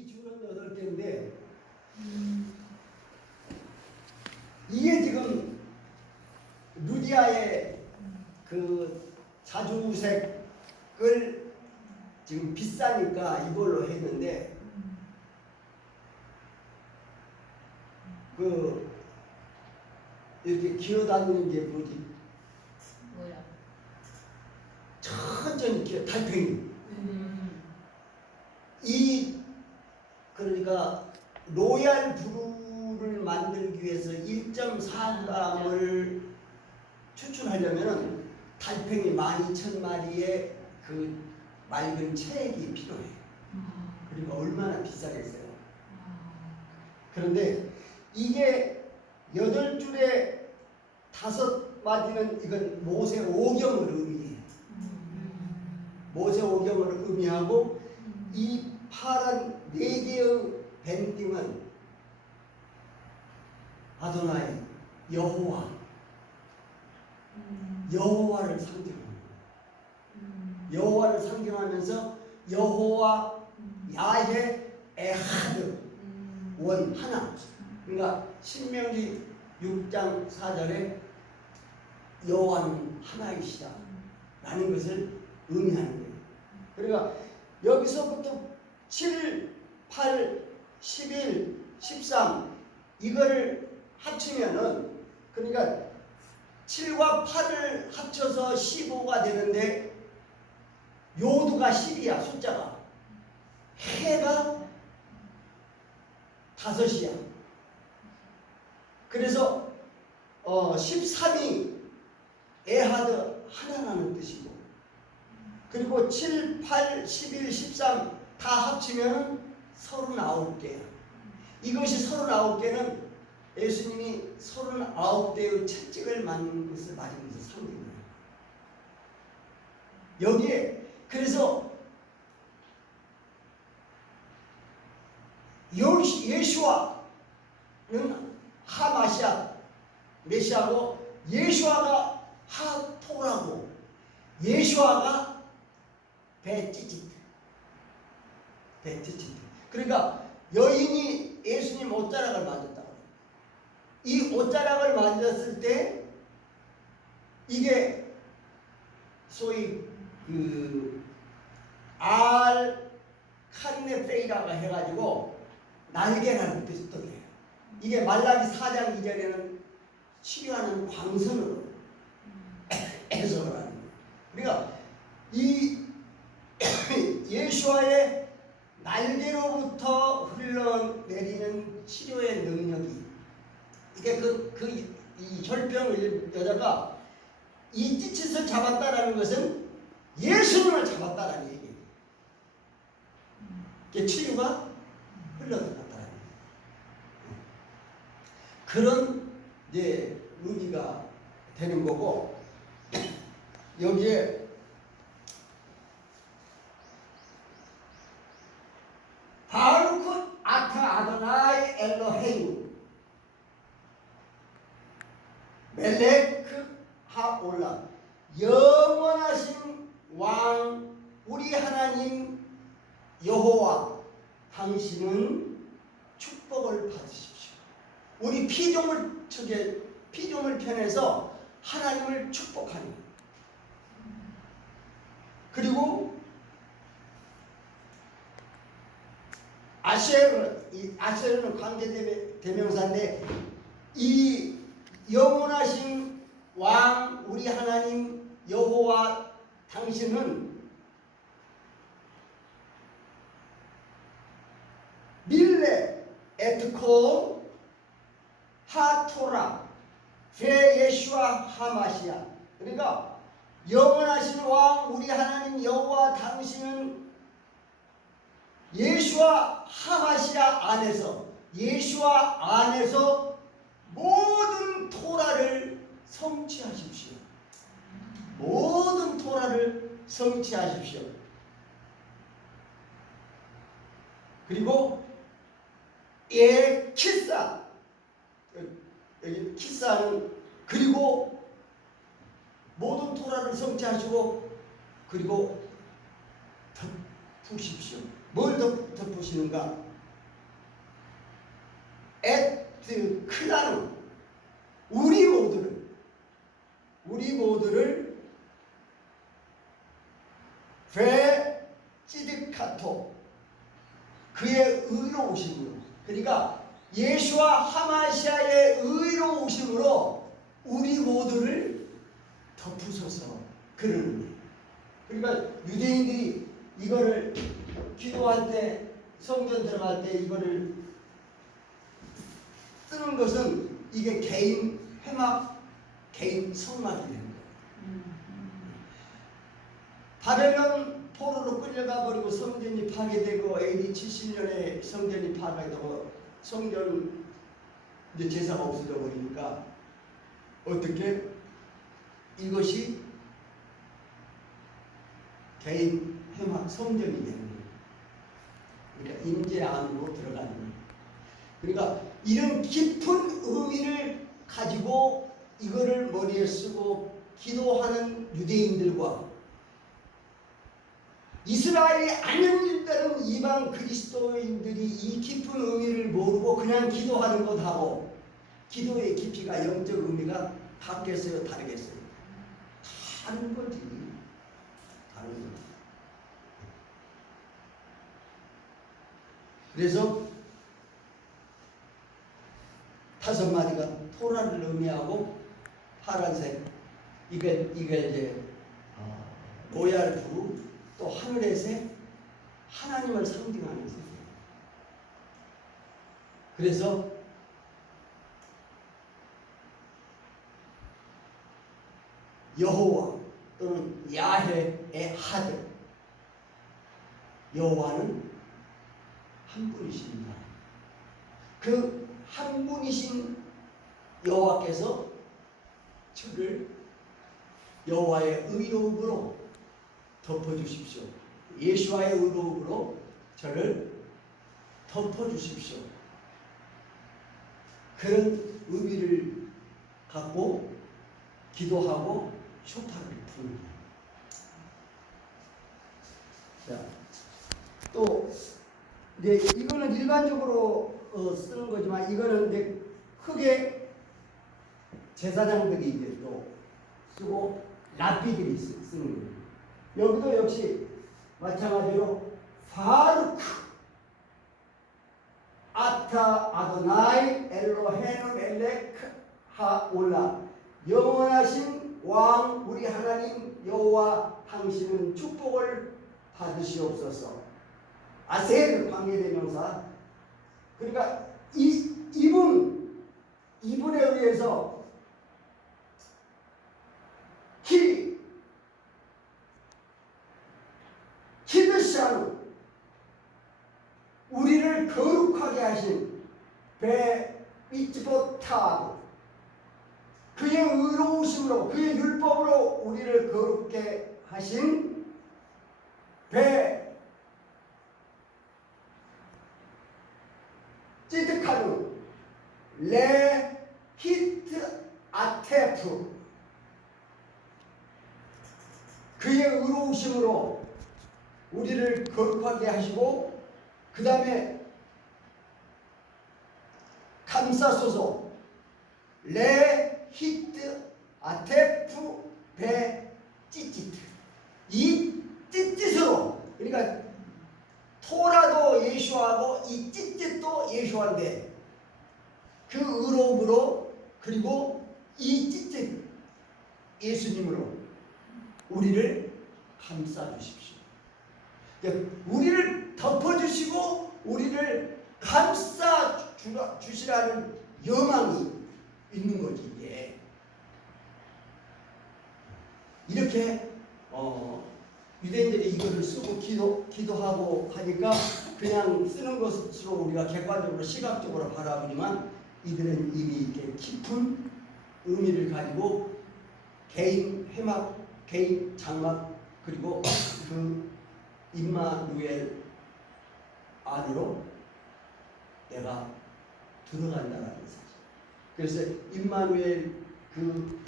이 줄은 여덟 개인데 이게 지금 누디아의 그 자주색을 지금 비싸니까 이걸로 했는데 그 이렇게 기어다니는 게 뭐지? 뭐야? 천천히 기어 달팽이. 음. 이 그러니까 로얄 브루를 만들기 위해서 1.4g을 추출하려면은 달팽이 12,000마리의 그 맑은 체액이 필요해. 그리고 얼마나 비싸겠어요. 그런데 이게 여덟 줄에 다섯 마디는 이건 모세 오경을 의미해요. 모세 오경을 의미하고 이 파란 네 개의 밴딩은 아도나이 여호와 여호와를 상징합니다. 여호와를 상징하면서 여호와 야훼 에하드 원 하나. 그러니까 신명기 6장 4절에 여호와는 하나이시다 라는 것을 의미하는 거예요. 그러니까 여기서부터 7, 8, 11, 13 이거를 합치면은 그러니까 7과 8을 합쳐서 15가 되는데 요두가 10이야 숫자가. 해가 다섯이야. 그래서 어 13이 에하드 하나라는 뜻이고 그리고 7, 8, 11, 13 다 합치면 39개야. 이것이 39개는 예수님이 39대의 채찍을 맞는 것을 맞은 것을 상징해요. 여기에 그래서 요- 예수와는 하마시아 메시아고 예수아가 하토라고 예수아가 베티티 트 베티티트 그러니까 여인이 예수님 옷자락을 만졌다고 이 옷자락을 만졌을 때 이게 소위 그알 칸네 페이라고 해가지고 날개라는 뜻이에요. 이게 말라기 4장 2절에는 치료하는 광선으로 해석을 하는 거예요. 그러니까 이 예수와의 날개로부터 흘러내리는 치료의 능력이 이게 그, 그, 이 혈병을 여자가 이 찌칫을 잡았다라는 것은 예수님을 잡았다라는 얘기예요. 이게 치유가 흘러들었다라는 얘기예요. 그런 이제 의미가 되는 거고 여기에 바루크 아타 아도나이 엘로헤이 멜레크 하올라 영원하신 왕 우리 하나님 여호와 당신은 축복을 받으십시오. 우리 피조물 측에 피조물 편에서 하나님을 축복하니 그리고 아쉐르 이 아쉐르는 관계 대명사인데 이 영원하신 왕 우리 하나님 여호와 당신은 밀레 에트코 하토라 페 예슈아 하마시아. 그러니까 영원하신 왕 우리 하나님 여호와 당신은 예수와 하마시아 안에서 예수와 안에서 모든 토라를 성취하십시오. 모든 토라를 성취하십시오. 그리고 예 키사 여기 키사는 그리고 모든 토라를 성취하시고 그리고 덮으십시오. 뭘 덮, 덮으시는가? 에트 크다는 우리 모두를 우리 모두를 베 찌득카토 그의 의로우심으로 그러니까 예수와 하마시아의 의로우심으로 우리 모두를 덮으소서 그런 의미. 그러니까 유대인들이 이거를 기도할 때 성전 들어갈 때 이거를 쓰는 것은 이게 개인 회막, 개인 성막이 되는 거예요. 바벨론 포로로 끌려가 버리고 성전이 파괴되고 AD 70년에 성전이 파괴되고 성전 이제 제사가 없어져 버리니까 어떻게 이것이 개인 회막 성전이 되는 거예요. 그러니까 임재 안으로 들어가는 거예요. 그러니까 이런 깊은 의미를 가지고 이거를 머리에 쓰고 기도하는 유대인들과 이스라엘이 다른 이방 그리스도인들이 이 깊은 의미를 모르고 그냥 기도하는 것하고 기도의 깊이가 영적 의미가 같겠어요 다르겠어요? 다른 거지. 다른 거지 그래서 다섯 마디가 토라를 의미하고 파란색 이게 이게 이제 어, 로얄 브루 또 하늘의 새 하나님을 상징하는 색이에요. 그래서 여호와 또는 야훼의 하들 여호와는 한 분이십니다. 그 한 분이신 여호와께서 저를 여호와의 의로움으로 덮어주십시오. 예수와의 의로움으로 저를 덮어주십시오. 그런 의미를 갖고 기도하고 쇼파를 거예요. 자, 또 이제 이거는 일반적으로 어, 쓰는 거지만 이거는 이제 크게 제사장들이 이제 또 쓰고 랍비들이 쓰- 쓰는 거예요. 여기도 역시 마찬가지로 파르크 아타 아도나이 엘로헤누 엘렉 하올라. 영원하신 왕 우리 하나님 여호와 당신은 축복을 받으시옵소서. 아셀 관계대명사 그러니까 이 이분 이분에 의해서 키 키드샤는 우리를 거룩하게 하신 배 미츠보타 그의 의로우심으로 그의 율법으로 우리를 거룩게 하신 배 찌득하루 레 히트 아테프 그의 의로우심으로 우리를 거룩하게 하시고 그 다음에 감싸소서. 레 히트 아테프 베 찌찌트. 이 찌찌스로. 그러니까 토라도 예수하고 이 찌찌도 예수한데 그 의로움으로 그리고 이 찌찌 예수님으로 우리를 감싸 주십시오. 그러니까 우리를 덮어주시고 우리를 감싸 주시라는 여망이 있는 거지 이게. 이렇게 어, 유대인들이 이거를 쓰고 기도 기도하고 하니까 그냥 쓰는 것으로 우리가 객관적으로 시각적으로 바라보지만 이들은 이미 이렇게 깊은 의미를 가지고 개인 회막, 개인 장막 그리고 그 임마누엘 안으로 내가 들어간다라는 사실. 그래서 임마누엘 그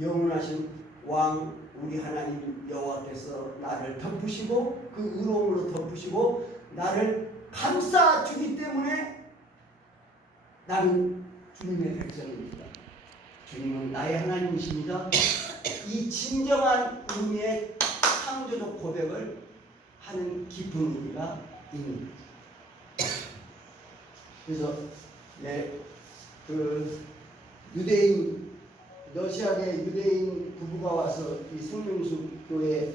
영원하신 왕 우리 하나님 여호와께서 나를 덮으시고 그 의로움으로 덮으시고 나를 감싸 주기 때문에 나는 주님의 백성입니다. 주님은 나의 하나님이십니다. 이 진정한 의미의 창조적 고백을 하는 의미가 있는. 그래서 네, 그 유대인 러시아계 유대인 부부가 와서 이 생명수 교회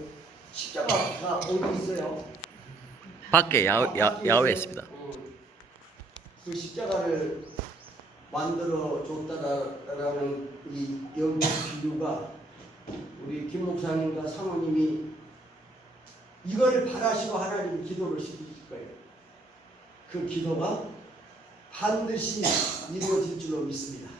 십자가가 어디 있어요? 밖에 야, 야, 야외에 있습니다. 어, 그 십자가를 만들어 줬다라는 이 여기 비유가 우리 김 목사님과 사모님이 이걸 바라시고 하나님 기도를 시키실 거예요. 그 기도가 반드시 이루어질 줄로 믿습니다.